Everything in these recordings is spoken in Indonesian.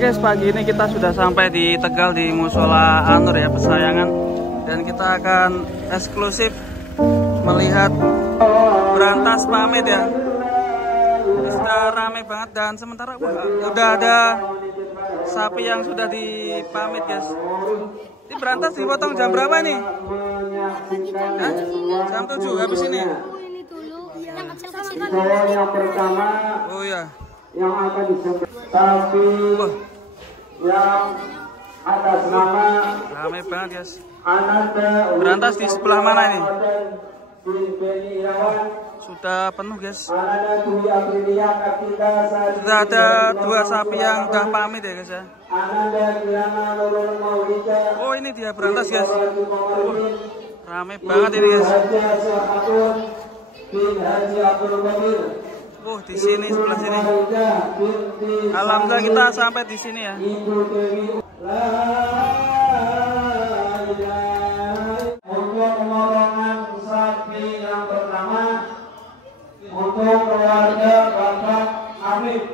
Oke guys, pagi ini kita sudah sampai di Tegal di Musola An-Nur ya, Pesayangan. Dan kita akan eksklusif melihat berantas pamit ya. Ini sudah rame banget dan sementara udah ada sapi yang sudah dipamit guys. Ini berantas dipotong jam berapa nih? Hah? Jam 7 habis ini. Yang pertama. Oh ya. Yang akan disebut sapi yang atas nama rame banget guys. Ananda. Berantas di sebelah mana ini? Sudah penuh guys. Sudah ada 2 sapi yang udah pamit ya guys ya. Oh ini dia berantas guys. Rame banget ini guys. Di sini sebelah sini. Alhamdulillah kita sampai di sini ya. Untuk pemotongan sapi yang pertama untuk keluarga Bapak Afif.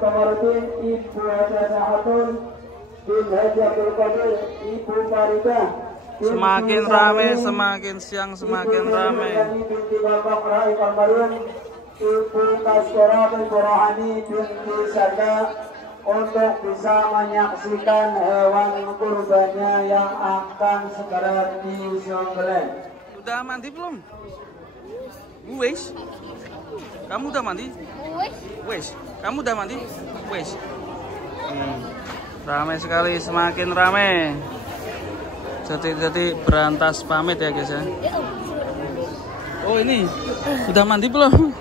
Kamarudin Ibu Haja Sahatun bin Haji Abdul Qadir Ibu Farida. Semakin rame, semakin siang semakin rame. Binti Bapak Rai Kalmarun Ibu Kaskora bin Rohani binti Sada untuk bisa menyaksikan hewan kurbannya yang akan segera disembelih. Udah mandi belum? Wes. Kamu udah mandi? Wes. Kamu udah mandi? Wes. Ramai sekali, semakin ramai. Jadi berantas pamit ya guys ya. Oh ini udah mandi belum?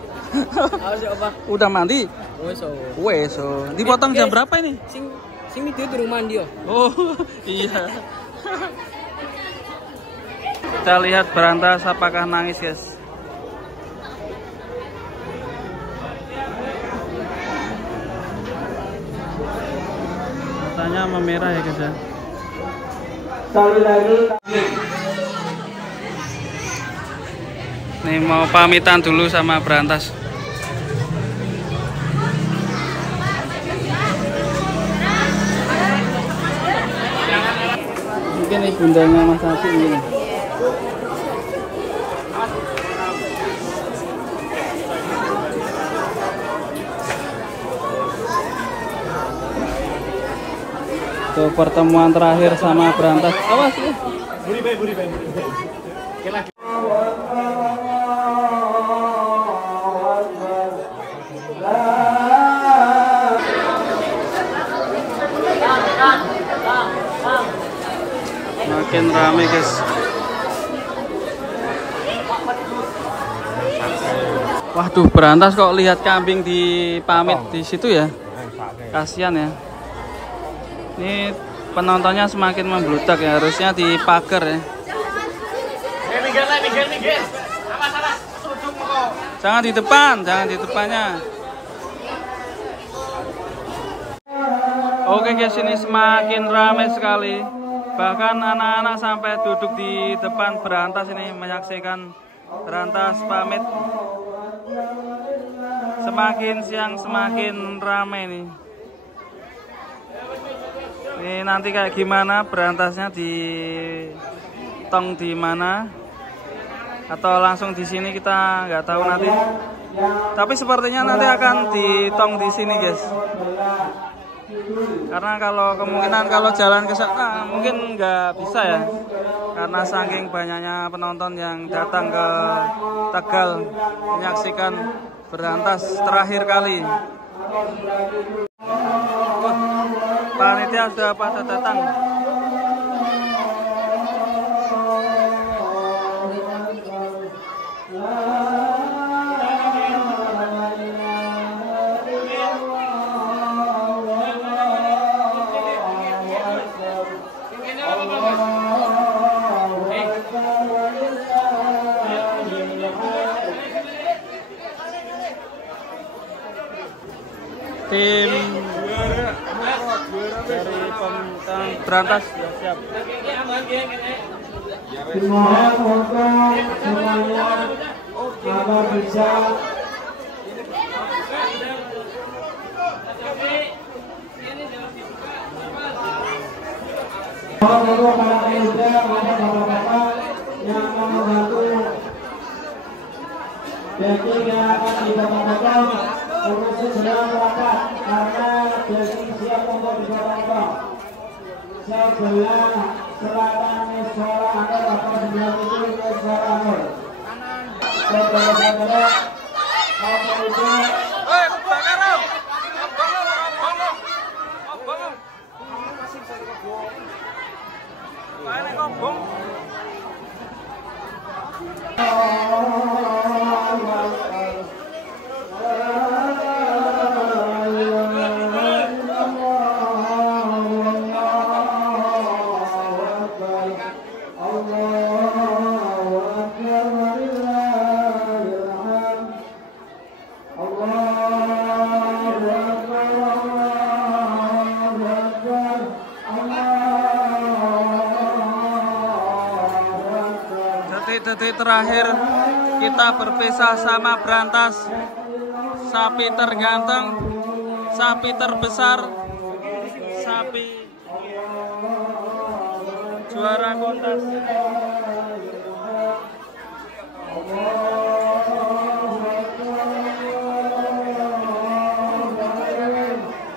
Udah mandi? Wes. Dipotong jam berapa ini? Sing itu di rumah dia. Oh iya. Kita lihat berantas apakah nangis guys. Matanya memerah ya guys ya. Sekali lagi. Nih mau pamitan dulu sama berantas. Mungkin nih bundanya Mas Asi ini. Itu pertemuan terakhir sama berantas. Awas ya. Buri bay. Makin ramai guys. Waduh, berantas kok lihat kambing dipamit di situ ya. Kasihan ya. Ini penontonnya semakin membludak ya, harusnya dipagar ya. Jangan di depan, jangan di depannya. Oke guys, ini semakin ramai sekali. Bahkan anak-anak sampai duduk di depan berantas ini menyaksikan berantas pamit. Semakin siang semakin ramai nih. Ini nanti kayak gimana berantasnya, di tong di mana atau langsung di sini kita nggak tahu nanti. Tapi sepertinya nanti akan di tong di sini guys. Karena kalau kemungkinan kalau jalan ke sana mungkin nggak bisa ya, karena saking banyaknya penonton yang datang ke Tegal menyaksikan berantas terakhir kali. Panitia sudah pada datang. Tim dari berantas sudah siap. Dimohon untuk semuanya agar bisa Untuk para pemuda maupun bapak-bapak yang akan membantu backing yang akan dipotong-potong untuk segera berangkat karena backing siap untuk dipotong-potong. Sebelah selatan Musola Anur atau sebelah kiri Musola Anur. Saudara-saudara, kaum pemuda. Detik terakhir kita berpisah sama Brantas, sapi terganteng, sapi terbesar, sapi juara kontes.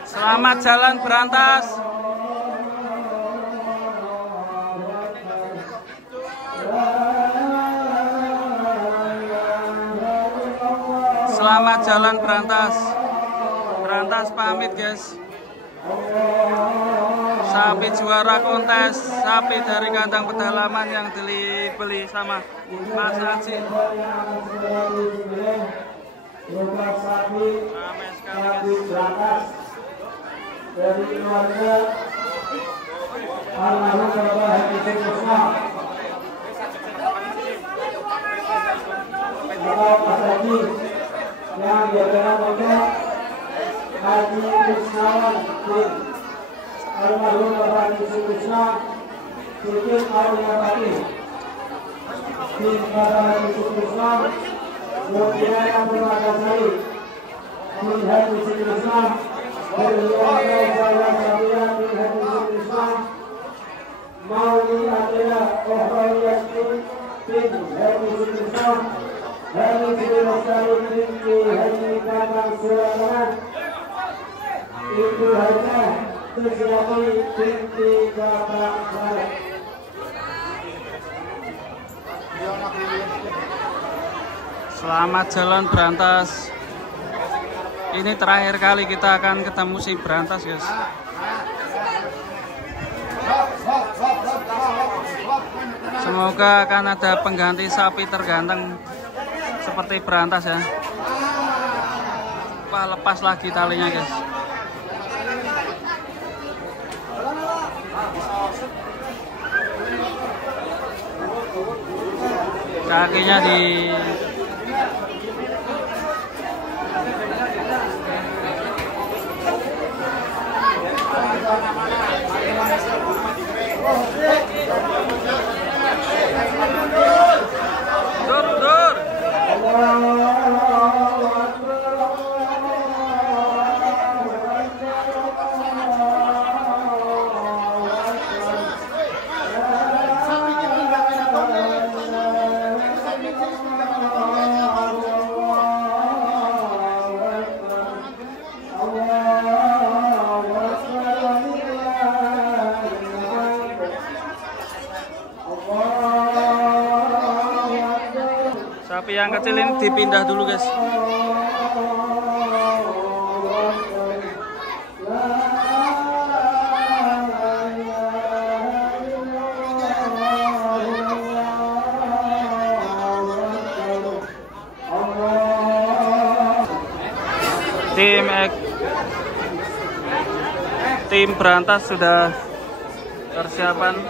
Selamat jalan Brantas. Selamat jalan Brantas. Brantas pamit guys. Sapi juara kontes, sapi dari kandang pedalaman yang dibeli sama Mas Haji. Ramai sekali guys. Dari keluarga almarhum Bapak Haji Kusma. Bapak Mas Haji yang biasa untuk Haji Kusnawan bin almarhum Bapak Haji Kusma Sukil Auliapati bin Bapak Haji Kusma Mutiara Purwagasari bin Haji Kusma berwilayah Bapak Sabia bin Haji Kusma Mauli Adela Ohrayasti bin Haji Kusma Haji Kusnawal binti Haji Kakang Sulaman, Ibu Haja Kusnawal binti Kakang Sulaman. Selamat jalan Brantas. Ini terakhir kali kita akan ketemu si Brantas guys. Semoga akan ada pengganti sapi terganteng seperti Brantas ya. Wah, lepas lagi talinya guys. Kakinya di Dur. Sapi yang kecil ini dipindah dulu guys. Tim Brantas sudah persiapan.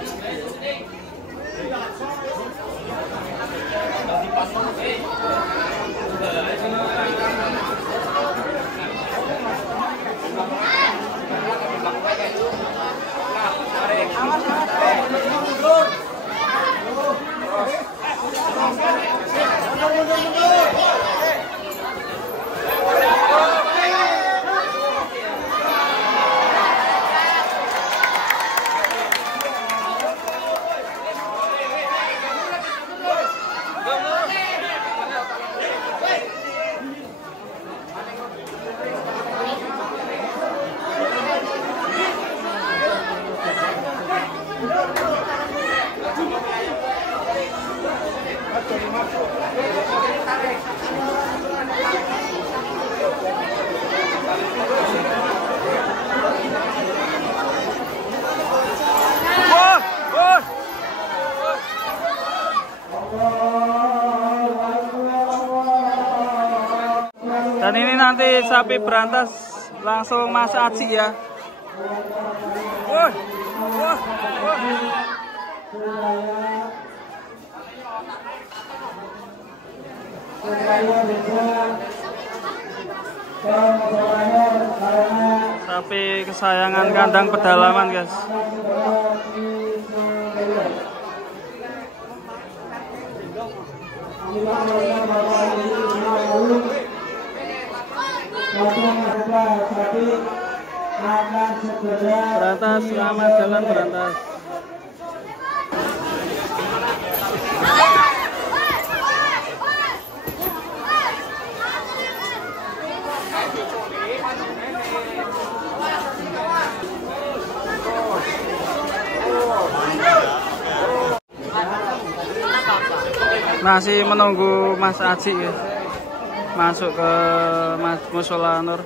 nanti sapi berantas langsung Mas Aji ya. Woi. Sapi kesayangan kandang pedalaman, guys. Berantas, selamat jalan berantas. Masih menunggu Mas Aji ya, masuk ke Musola Nur.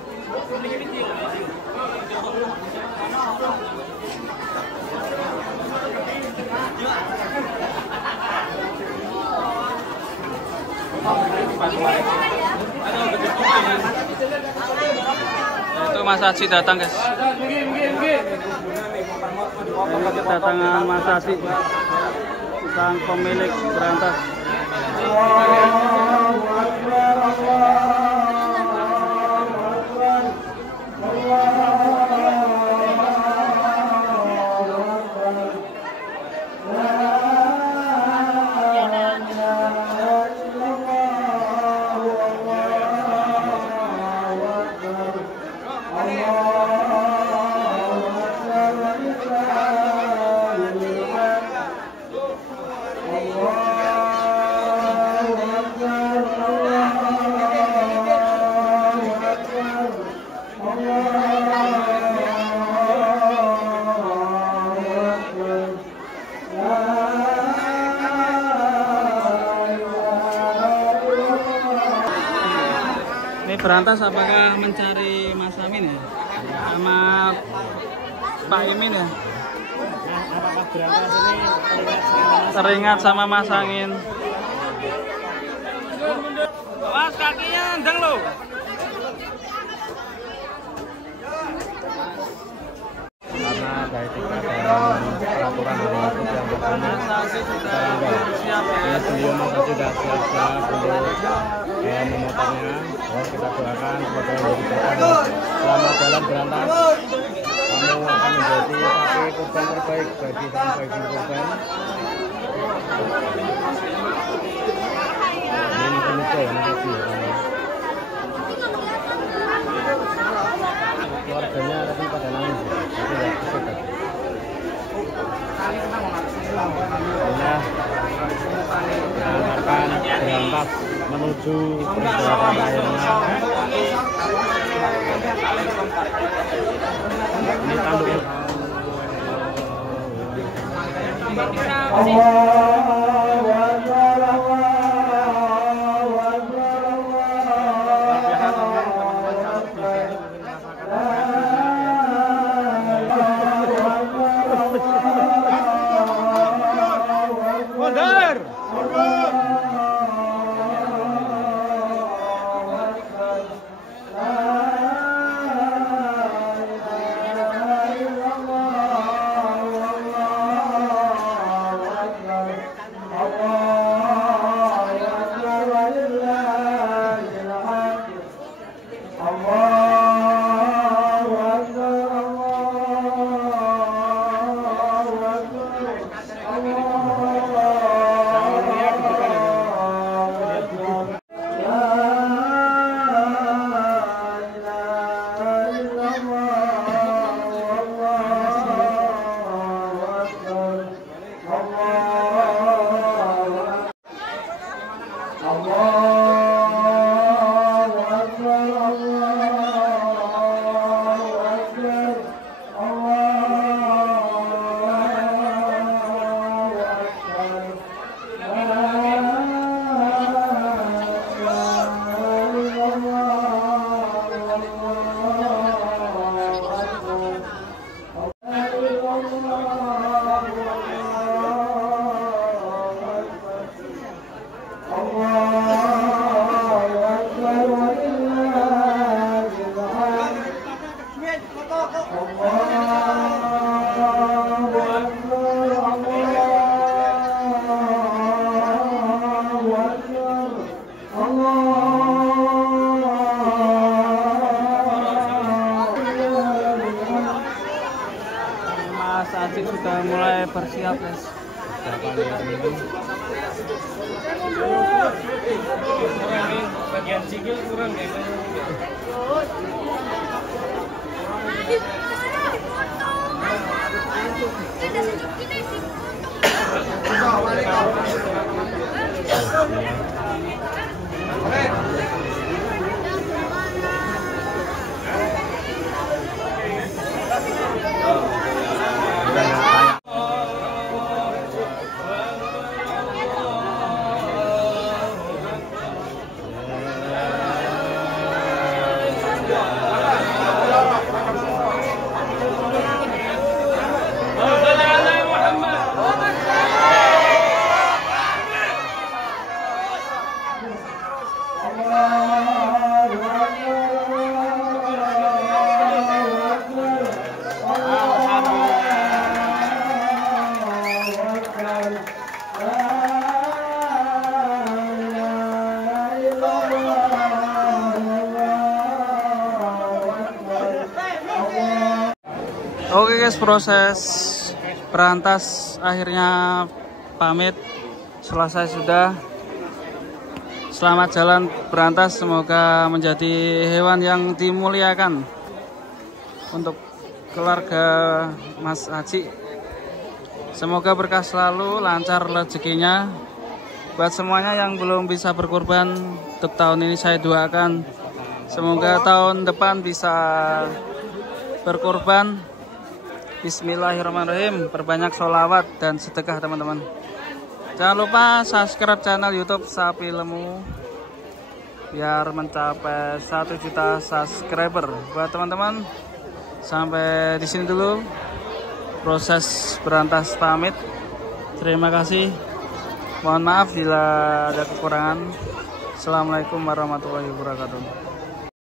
Itu Mas Aji datang, guys. Ini kedatangan Mas Aji, sang pemilik berantas. Berantas apakah mencari Mas Amin ya? Sama Pak Imin ya? Apakah berantas ini teringat sama Mas Angin? Awas kakinya nendang loh. karena ada etika dan peraturan dari itu yang pertama beliau masih tidak siap-siap untuk memotongnya. Kita doakan semoga diberikan selamat jalan berantas. Kamu akan menjadi sapi kurban terbaik bagi sang ibu kurban. Ini masih muda ya, masih keluarganya tadi pada nangis ya, tapi nggak bisa tadi. Mengantarkan berantas menuju perjalanan akhirnya. Ini tanduk. Mas Acik sudah mulai bersiap, guys. Siapa nih teman-teman? Kurang nih, bagian sikil kurang nih. Oke guys, proses berantas akhirnya pamit selesai sudah. Selamat jalan berantas, semoga menjadi hewan yang dimuliakan untuk keluarga Mas Haji. Semoga berkah selalu, lancar rezekinya. Buat semuanya yang belum bisa berkurban untuk tahun ini, saya doakan semoga tahun depan bisa berkurban. Bismillahirrahmanirrahim. Perbanyak sholawat dan sedekah teman-teman. Jangan lupa subscribe channel YouTube Sapi Lemu biar mencapai 1 juta subscriber. Buat teman-teman, sampai di sini dulu proses berantas pamit. Terima kasih. Mohon maaf bila ada kekurangan. Assalamualaikum warahmatullahi wabarakatuh.